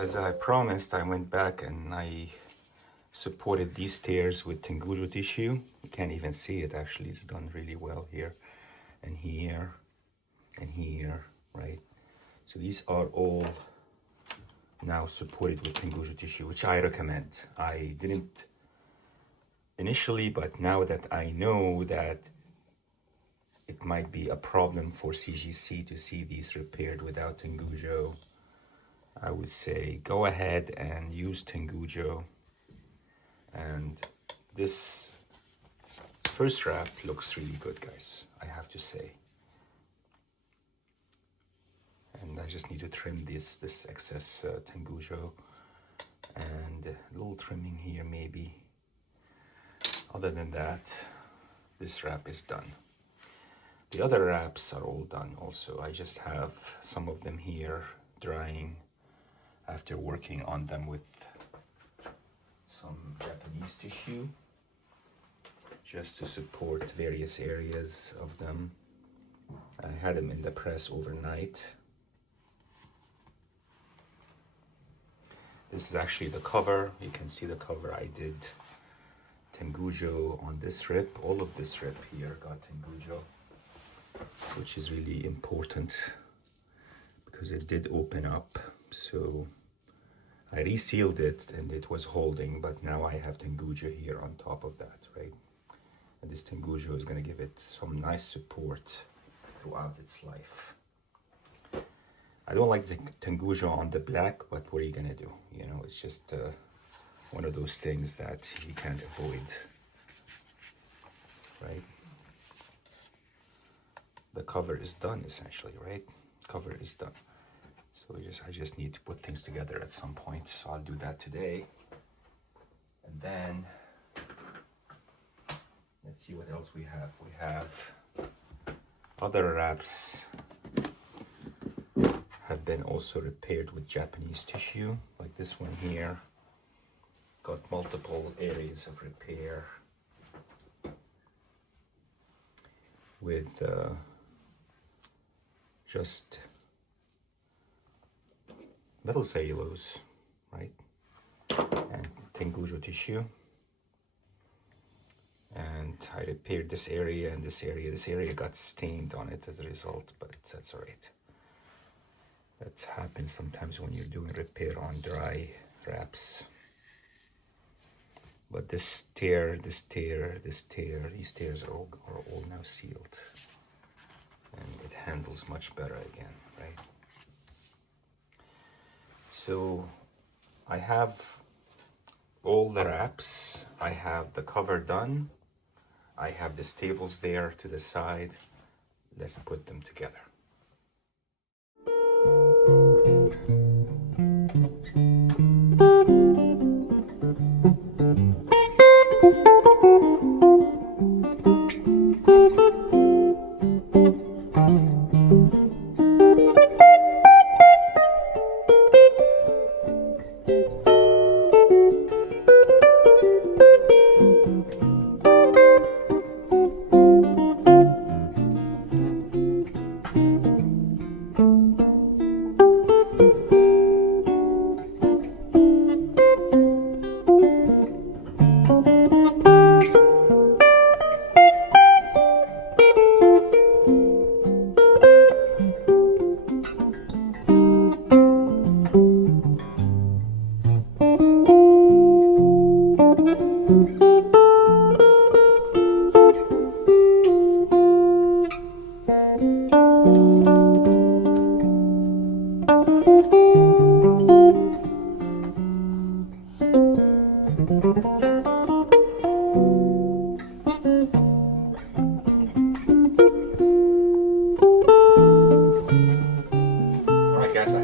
as I promised, I went back and I supported these stairs with Tengucho tissue. You can't even see it, actually. It's done really well here and here and here, right? So these are all now supported with Tengucho tissue, which I recommend. I didn't initially, but now that I know that it might be a problem for CGC to see these repaired without Tengucho, I would say go ahead and use Tengucho. And this first wrap looks really good, guys, I have to say. And I just need to trim this excess Tengucho, and a little trimming here maybe. Other than that, this wrap is done. The other wraps are all done also. I just have some of them here drying after working on them with some Japanese tissue, just to support various areas of them. I had them in the press overnight. This is actually the cover. You can see the cover. I did Tengucho on this rip. All of this rip here got Tengucho, which is really important because it did open up. So I resealed it and it was holding, but now I have Tengucho here on top of that, right? And this Tengucho is going to give it some nice support throughout its life. I don't like the Tengucho on the black, but what are you gonna do? You know, it's just one of those things that you can't avoid, right? The cover is done essentially, right? Cover is done. So I just need to put things together at some point. So I'll do that today. And then let's see what else we have. We have other wraps have been also repaired with Japanese tissue, like this one here. Got multiple areas of repair with just Methylcellulose, right? And Tengucho tissue. And I repaired this area and this area. This area got stained on it as a result, but that's all right. That happens sometimes when you're doing repair on dry wraps. But this tear, these tears are all now sealed. And it handles much better again, right? So I have all the wraps. I have the cover done. I have the staples there to the side. Let's put them together.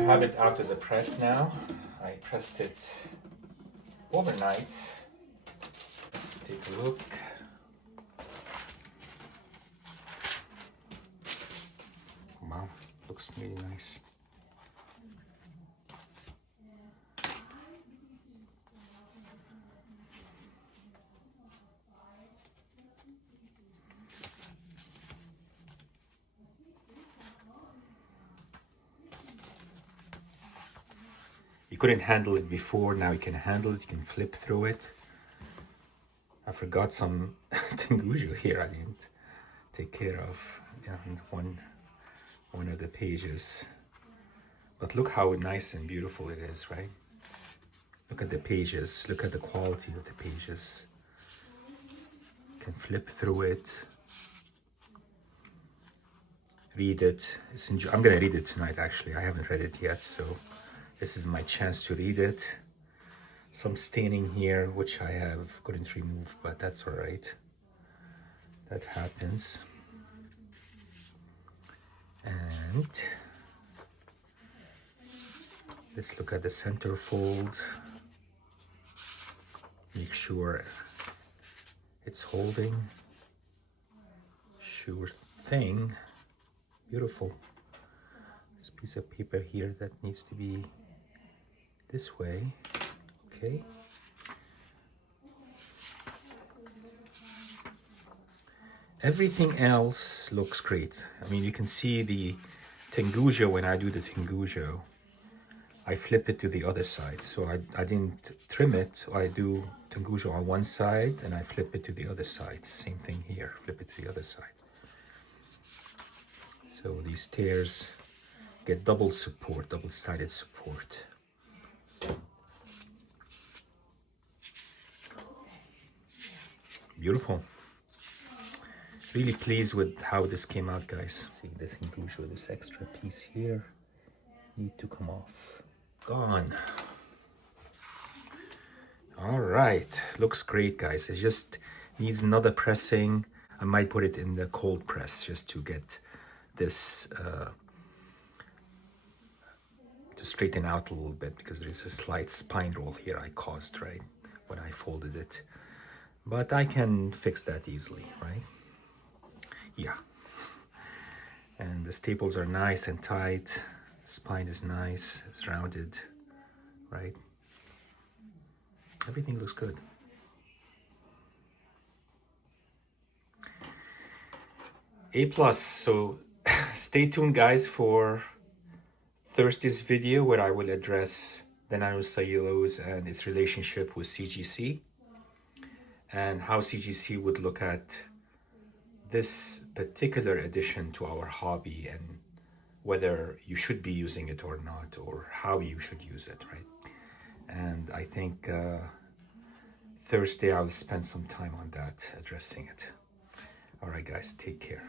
Have it out of the press now. I pressed it overnight. Let's take a look. Wow, looks really nice. You You couldn't handle it before, now you can handle it, you can flip through it. I forgot some Tengucho here I didn't take care of on one of the pages. But look how nice and beautiful it is, right? Look at the pages, look at the quality of the pages. You can flip through it, read it. I'm gonna read it tonight actually, I haven't read it yet, so this is my chance to read it. Some staining here, which I couldn't remove, but that's all right. That happens. And let's look at the center fold. Make sure it's holding. Sure thing. Beautiful. This piece of paper here that needs to be this way. Okay. Everything else looks great. I mean, you can see the Tengucho. When I do the Tengucho, I flip it to the other side. So I didn't trim it. I do Tengucho on one side and I flip it to the other side. Same thing here, flip it to the other side. So these tears get double support, double-sided support. Beautiful. Really pleased with how this came out, guys. See the Tengucho, this extra piece here need to come off. Gone. All right, looks great, guys. It just needs another pressing. I might put it in the cold press just to get this to straighten out a little bit, because there's a slight spine roll here I caused, right, when I folded it. But I can fix that easily, right? Yeah. And the staples are nice and tight. The spine is nice, it's rounded, right? Everything looks good. A+. So stay tuned, guys, for Thursday's video where I will address the nanocellulose and its relationship with CGC, and how CGC would look at this particular addition to our hobby and whether you should be using it or not, or how you should use it, right? And I think Thursday I'll spend some time on that, addressing it. All right, guys, take care.